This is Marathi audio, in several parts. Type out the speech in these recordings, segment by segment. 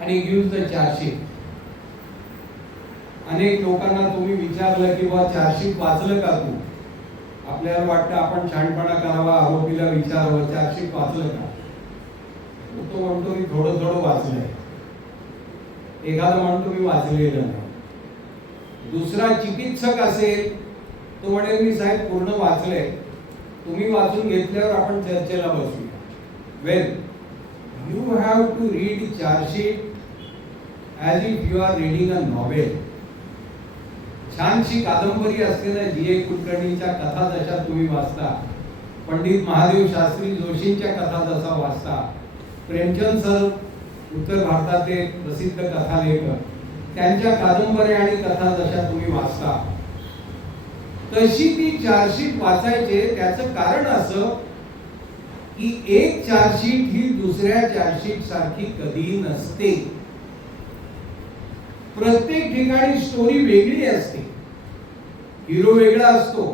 आणि गिव्ह द चार्जशीट. अनेक लोकांना तुम्ही विचारलं की बा चार्जशीट वाचलं का तू? आपल्याला वाटतं आपण छानपणा करावा, आरोपीला विचारावं चार्जशीट वाचलं का? तो म्हणतो मी थोडं थोडं वाचलंय. एखादा म्हणतो मी वाचलेलं नाही. दुसरा चिकित्सक असेल तो म्हणेल मी साहेब पूर्ण वाचलंय, तुम्ही वाचून घेतल्यावर आपण चर्चेला बसूया. वेल, you have to read charge as if you are reading a novel. छानशी कादंबरी असते ना, जी.ए. कुलकर्णीच्या कथा जशा तुम्ही वाचता, पंडित महादेव शास्त्री जोशींच्या कथा जसा वाचता, प्रेमचंद सर उत्तर भारताचे प्रसिद्ध कथालेखक, त्यांच्या कादंबऱ्या आणि कथा जशा तुम्ही वाचता, तशी ती चार्जशीट वाचायचे. त्याचं कारण असं की एक चार्जशीट ही दुसऱ्या चार्जशीट सारखी कधी नसते. प्रत्येक ठिकाणी स्टोरी वेगळी असते. हिरो वेगळा असतो,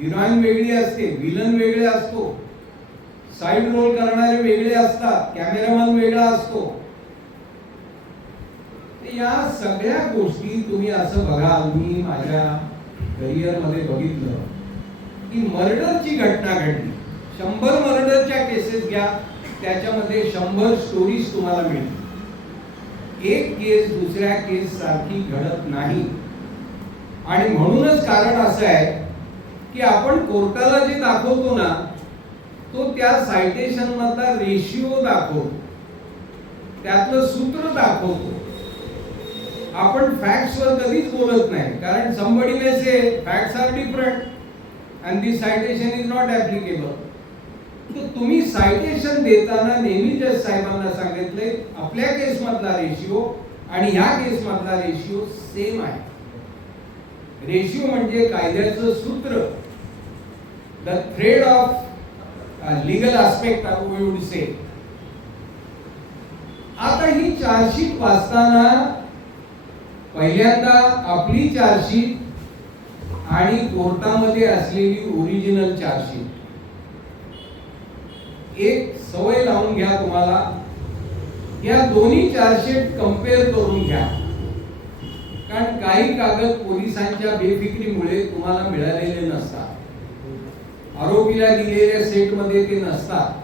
हिरोईन वेगळी असते, विलन वेगळे असतो, साइड रोल करणारे वेगळे असतात, कॅमेरामन वेगळा असतो. या सगळ्या गोष्टी तुम्ही असं बघाल, मी माझ्या करिअर मध्ये बघितलं की मर्डरची घटना घडली, 100 मर्डरच्या केसेस घ्या, त्याच्यामध्ये 100 स्टोरीज तुम्हाला मिळतील. एक केस दुसऱ्या केस सारखी घडत नाही. आणि म्हणूनच कारण असं आहे की आपण कोर्टाला जे दाखवतो ना, तो त्या सायटेशन मधला रेशिओ दाखवतो, त्यातलं सूत्र दाखवतो. आपण फॅक्ट्स वर कधीच बोलत नाही, कारण somebody may say facts are different and the citation is not applicable. तुम्ही सायटेशन देताना नेहमी जज साहेबांना सांगितले आपल्या केस मधला रेशिओ आणि ह्या केस मधला रेशिओ सेम आहे. रेशिओ म्हणजे कायद्याचं सूत्र, the thread of legal aspect we would say. आता ही चार्जशीट वाचताना पहिल्यांदा आपली चार्जशीट आणि कोर्टामध्ये असलेली ओरिजिनल चार्जशीट एक सवय लावून घ्या तुम्हाला. या दोन्ही चार्जशीट कंपेअर करून घ्या, कारण काही कागद पोलिसांच्या बेफिक्रीमुळे तुम्हाला मिळालेले नसतात, आरोपीला दिलेल्या सेट मध्ये ते नसतात.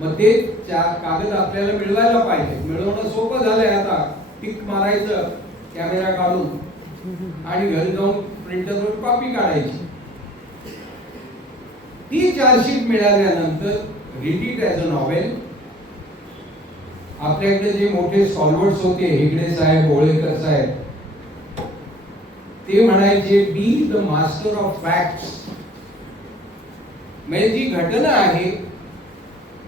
मग ते कागद आपल्याला मिळवायला पाहिजे. मिळवणं सोपं झालंय आता, टिक मारायचं कॅमेरा काढून आणि घरी जाऊन प्रिंटरवर कॉपी काढायची. ती चार्जशीट मिळाल्यानंतर read it as a novel. आपल्याकडे जे मोठे सॉल्वर्ड्स होते, हेगडे साहेब, ओळेकर साहेब, ते म्हणायचे be the master of facts. म्हणजे जी घटना आहे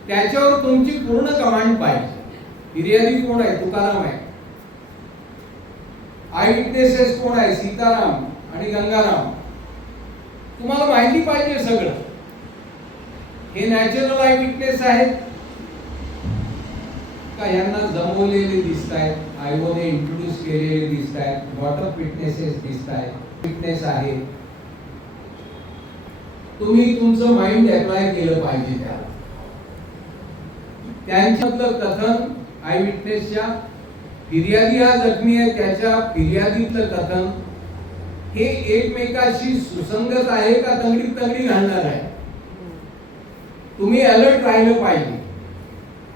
त्याच्यावर तुमची पूर्ण कमांड पाहिजे. फिर्यादी कोण आहे? तुकाराम आहे. आय विटनेसेस कोण आहे? सीताराम आणि गंगाराम. तुम्हाला माहिती पाहिजे सगळं. हे नॅचरल आय विटनेस आहेत का यांना जमवलेले दिसत आहेत, आयोने इंट्रोड्यूस केलेले दिसत आहेत, लॉट ऑफ विटनेसेस दिसत आहेत, विटनेस आहे. तुम्ही तुमचं माइंड अप्लाय केलं पाहिजे त्याला. त्यांच्यातलं कथन आय विटनेसच्या, फिर्यादी हा जखमी आहे त्याच्या फिर्यादीतलं कथन हे एकमेकाशी सुसंगत आहे का तंगडीत तंगडी घालणार आहे. तुम्ही अलर्ट राहिलं पाहिजे.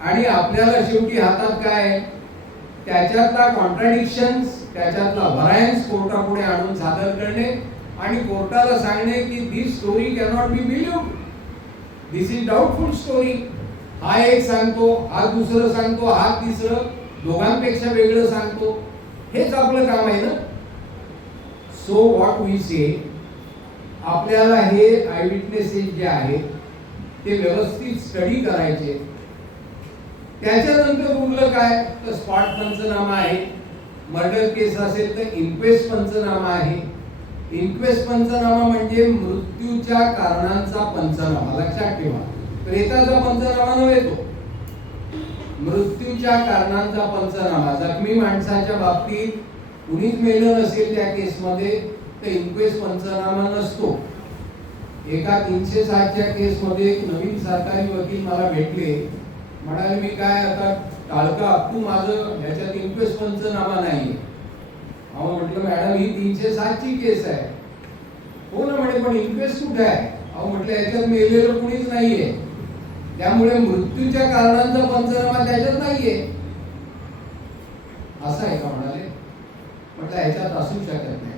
आणि आपल्याला शेवटी हातात काय, त्याच्यातला कॉन्ट्राडिक्शन्स, त्याच्यातला व्हरायन्स कोर्टापुढे आणून सादर करणे आणि कोर्टाला सांगणे की this story cannot be believed, this is doubtful story. हा एक सांगतो, हा दुसरं सांगतो, हा तिसरं, दोघांपेक्षा वेगळं सांगतो. हेच आपलं काम आहे ना. सो व्हॉट वी से, आपल्याला हे आय विटनेसेस जे आहेत ते व्यवस्थित स्टडी करायचे. त्याच्यानंतर उरलं काय, तर स्पॉट पंचनामा आहे. मर्डर केस असेल तर इन्क्वेस्ट पंचनामा आहे. इन्क्वेस्ट पंचनामा म्हणजे मृत्यूच्या कारणांचा पंचनामा. लक्षात ठेवा, प्रेताचा पंचनामा नव्हे तो, मृत्यूच्या कारणांचा पंचनामा. जखमी माणसाच्या बाबतीत कुणीच मेलं नसेल त्या केसमध्ये तर इन्क्वेस्ट पंचनामा नसतो. एका 360च्या केसमध्ये नवीन सरकारी वकील मला भेटले, म्हणाले मी काय आता काळका तू माझं ह्याच्यात इन्क्वेस्ट पंचनामा नाहीये. अहो म्हटलं मॅडम ही 307 ची केस आहे. हो ना म्हणे पण इन्क्वेस्ट कुठे आहे? अहो म्हटलं याच्यात मेलेलं कुणीच नाहीये, त्यामुळे मृत्यूच्या कारणांचा पंचनामा त्याच्यात नाहीये. असं आहे का म्हणाले. म्हटलं ह्याच्यात असू शकत नाही.